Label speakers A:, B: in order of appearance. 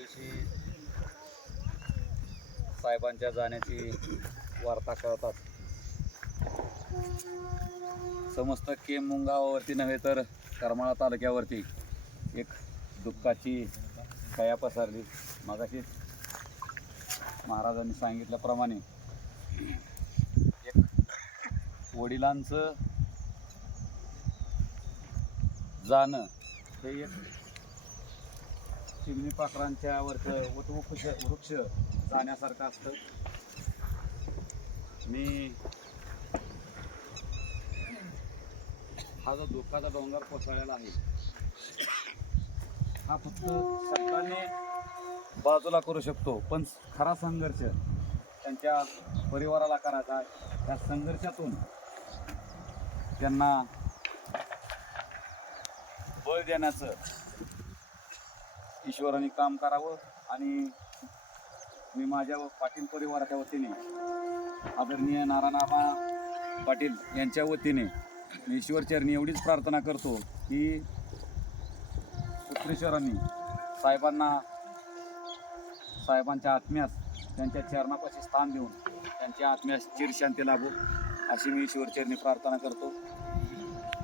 A: दिवशी साहेबांच्या जाण्याची वार्ता कळतात. समस्त केम मुंगावरती नव्हे तर करमाळा तालुक्यावरती एक दुःखाची कया पसरली. मगाशीच महाराजांनी सांगितल्याप्रमाणे एक वडिलांचं जाणं हे एक चिमणी पाखरांच्या वरचं वटवृक्ष वृक्ष जाण्यासारखं असतं. मी हा जो धोकाचा डोंगर कोसळलेला आहे हा फक्त शब्दाने बाजूला करू शकतो पण खरा संघर्ष त्यांच्या परिवाराला करायचा त्या संघर्षातून त्यांना बळ देण्याचं ईश्वराने काम करावं आणि मी माझ्या पाटील परिवाराच्या वतीने आदरणीय नारायणबा पाटील यांच्या वतीने मी ईश्वरचरणी एवढीच प्रार्थना करतो की पुत्रेश्वरांनी साहेबांना साहेबांच्या आत्म्यास त्यांच्या चरणापाशी स्थान देऊन त्यांच्या आत्म्यास चिरशांती लाभो अशी मी ईश्वरचरणी प्रार्थना करतो.